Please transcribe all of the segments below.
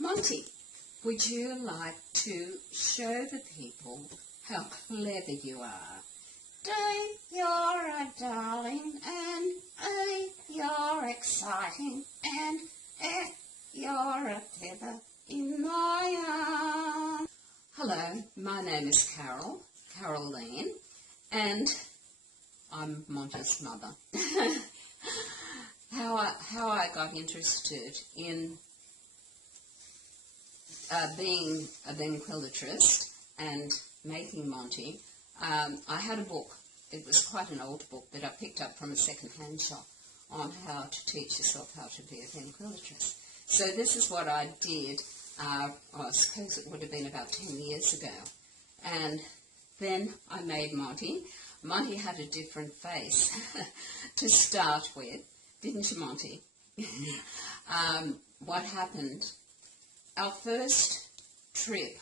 Monty, would you like to show the people how clever you are? D, you're a darling, and E, you're exciting, and F, you're a feather in my arm. Hello, my name is Carol Leane, and I'm Monty's mother. How I got interested in being a ventriloquist and making Monty, I had a book. It was quite an old book that I picked up from a second-hand shop on how to teach yourself how to be a ventriloquist. So this is what I did, I suppose it would have been about 10 years ago. And then I made Monty. Monty had a different face to start with, didn't you, Monty? What happened? Our first trip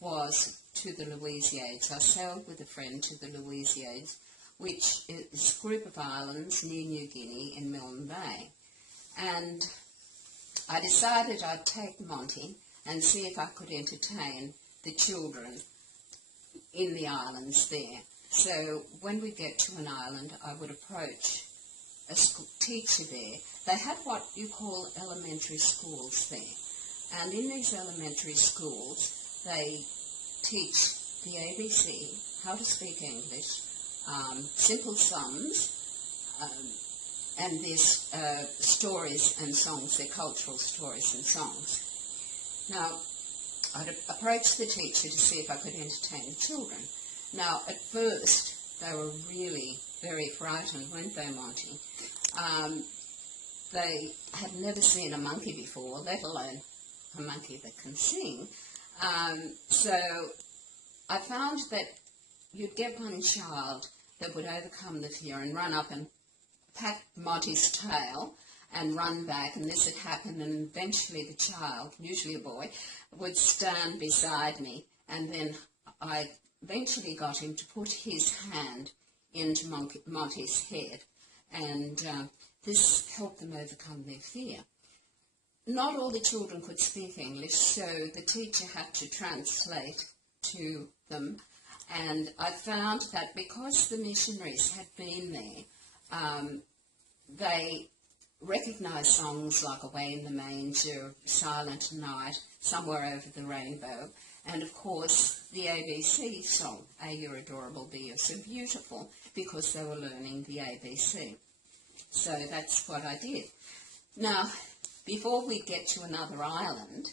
was to the Louisiades. I sailed with a friend to the Louisiades, which is a group of islands near New Guinea in Milme Bay. And I decided I'd take Monty and see if I could entertain the children in the islands there. So when we get to an island, I would approach a teacher there. They had what you call elementary schools there. And in these elementary schools, they teach the ABC, how to speak English, simple sums, and there's stories and songs, they're cultural stories and songs. Now, I'd approach the teacher to see if I could entertain the children. Now, at first, they were really very frightened, weren't they, Monty? They had never seen a monkey before, let alone a monkey that can sing. So I found that you'd get one child that would overcome the fear and run up and pat Monty's tail and run back, and this had happened, and eventually the child, usually a boy, would stand beside me, and then I eventually got him to put his hand into Monty's head, and this helped them overcome their fear. Not all the children could speak English, so the teacher had to translate to them, and I found that because the missionaries had been there, they recognised songs like Away in the Manger, Silent Night, Somewhere Over the Rainbow, and of course the ABC song, A, You're Adorable, B, You're So Beautiful, because they were learning the ABC. So that's what I did. Now, before we get to another island,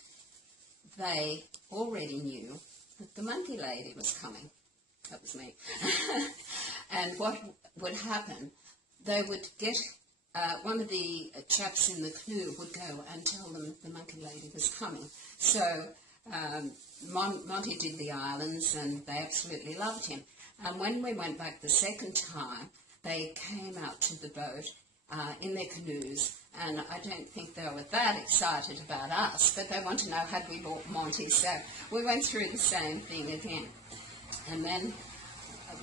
they already knew that the monkey lady was coming. That was me. And what would happen, they would get, one of the chaps in the canoe would go and tell them the monkey lady was coming. So Monty did the islands and they absolutely loved him. And when we went back the second time, they came out to the boat in their canoes, and I don't think they were that excited about us, but they want to know had we bought Monty. So we went through the same thing again. And then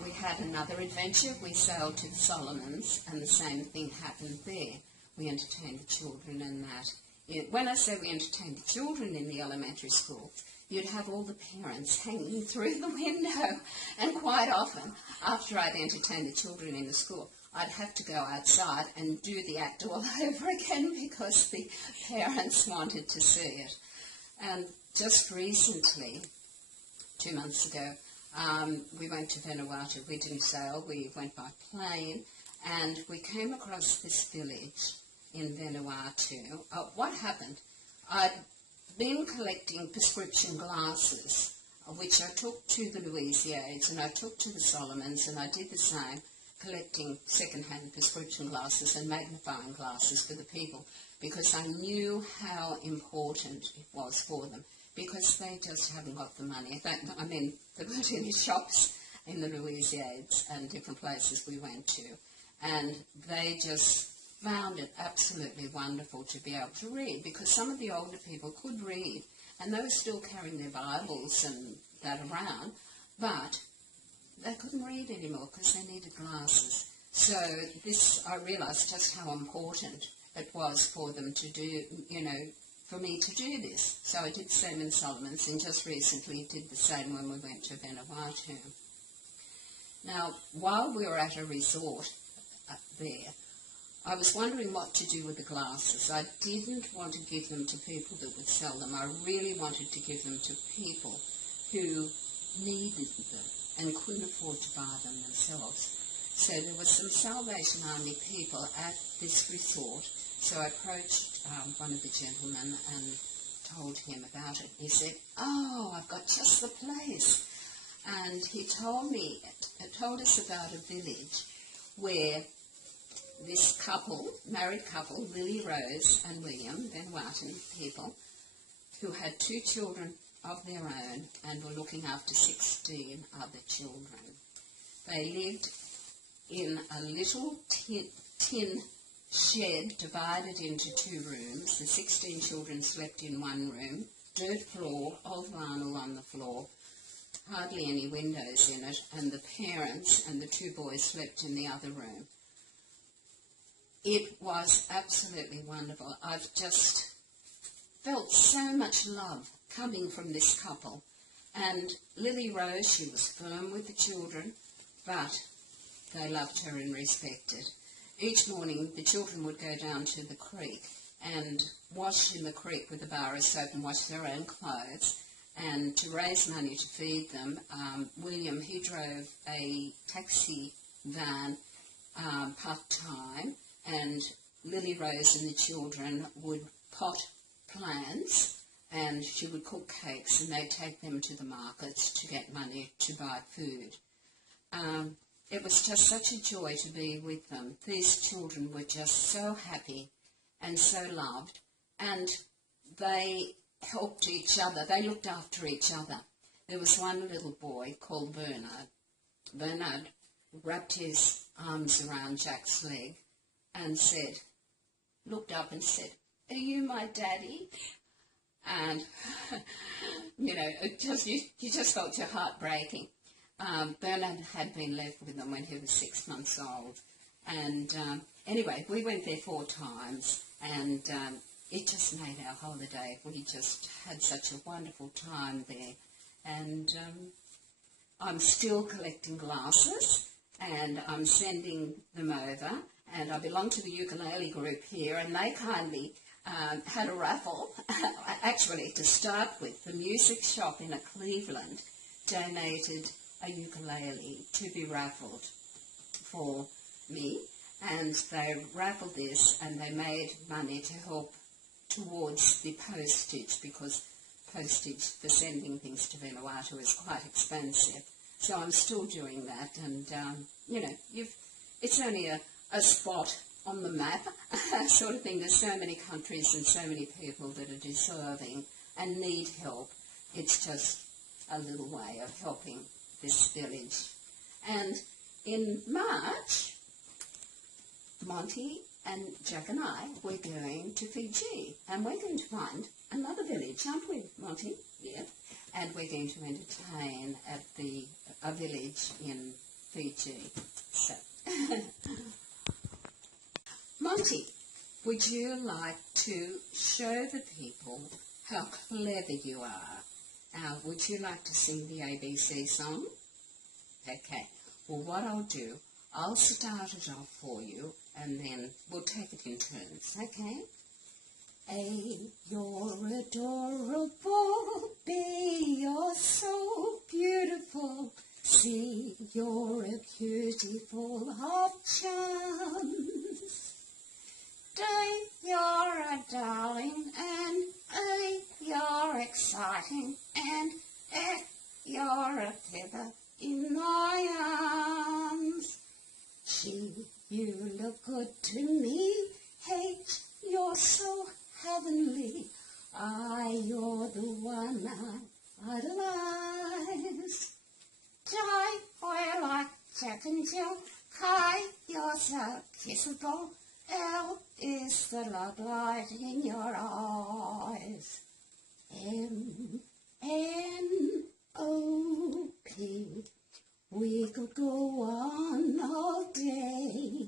we had another adventure. We sailed to the Solomons, and the same thing happened there. We entertained the children and that. When I say we entertained the children in the elementary school, you'd have all the parents hanging through the window, and quite often, after I'd entertained the children in the school, I'd have to go outside and do the act all over again because the parents wanted to see it. And just recently, 2 months ago, we went to Vanuatu. We didn't sail, we went by plane, and we came across this village in Vanuatu. What happened? I'd been collecting prescription glasses, which I took to the Louisiades, and I took to the Solomons, and I did the same, collecting second-hand prescription glasses and magnifying glasses for the people, because I knew how important it was for them, because they just haven't got the money. I mean, there weren't any shops in the Louisiades and different places we went to, and they just found it absolutely wonderful to be able to read, because some of the older people could read, and they were still carrying their Bibles and that around, but they couldn't read anymore because they needed glasses. So I realised just how important it was for them to do, for me to do this. So I did the same in Solomon's, and just recently did the same when we went to Vanuatu. Now, while we were at a resort there, I was wondering what to do with the glasses. I didn't want to give them to people that would sell them. I really wanted to give them to people who needed them and couldn't afford to buy them themselves. So there were some Salvation Army people at this resort, so I approached one of the gentlemen and told him about it. He said, "Oh, I've got just the place." And he told us about a village where this couple, married couple, Lily Rose and William, Vanuatu people, who had 2 children of their own and were looking after 16 other children. They lived in a little tin shed divided into 2 rooms. The 16 children slept in one room, dirt floor, old vinyl on the floor, hardly any windows in it, and the parents and the 2 boys slept in the other room. It was absolutely wonderful. I've just felt so much love coming from this couple. And Lily Rose, she was firm with the children, but they loved her and respected. Each morning the children would go down to the creek and wash in the creek with a bar of soap and wash their own clothes. And to raise money to feed them, William, he drove a taxi van part-time, and Lily Rose and the children would pot plants, and she would cook cakes, and they'd take them to the markets to get money to buy food. It was just such a joy to be with them. These children were just so happy and so loved, and they helped each other. They looked after each other. There was one little boy called Bernard. Bernard wrapped his arms around Jack's leg and looked up and said, "Are you my daddy?" And, you know, you just felt your heart breaking. Bernard had been left with them when he was 6 months old. And anyway, we went there 4 times, and it just made our holiday. We just had such a wonderful time there. And I'm still collecting glasses, and I'm sending them over. And I belong to the ukulele group here, and they kindly had a raffle. Actually, to start with, the music shop in Cleveland donated a ukulele to be raffled for me, and they raffled this, and they made money to help towards the postage, because postage for sending things to Vanuatu is quite expensive. So I'm still doing that, and you know, it's only a spot on the map sort of thing. There's so many countries and so many people that are deserving and need help. It's just a little way of helping this village. And in March, Monty and Jack and I, we're going to Fiji, and we're going to find another village, aren't we, Monty? Yeah. And we're going to entertain at a village in Fiji. So, Monty, would you like to show the people how clever you are? Would you like to sing the ABC song? Okay. Well, what I'll do, I'll start it off for you, and then we'll take it in turns, okay? A, you're adorable. B, you're so beautiful. C, you're a cutie full of charms. D, you're a darling. And E, you're exciting. And F, you're a feather in my arms. G, you look good to me. H, you're so heavenly. I, you're the one I idolize. J, we're like Jack and Jill. K, you're so kissable. L is the love light in your eyes. M, N, O, P. We could go on all day.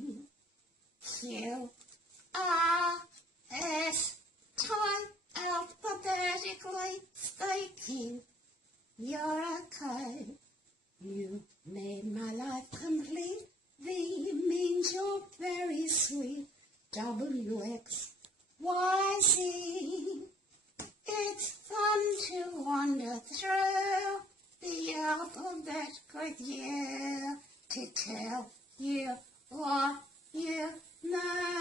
Q, R, S, T, life complete. V means you're very sweet. W-X-Y-Z. It's fun to wander through the alphabet with you to tell you what you know.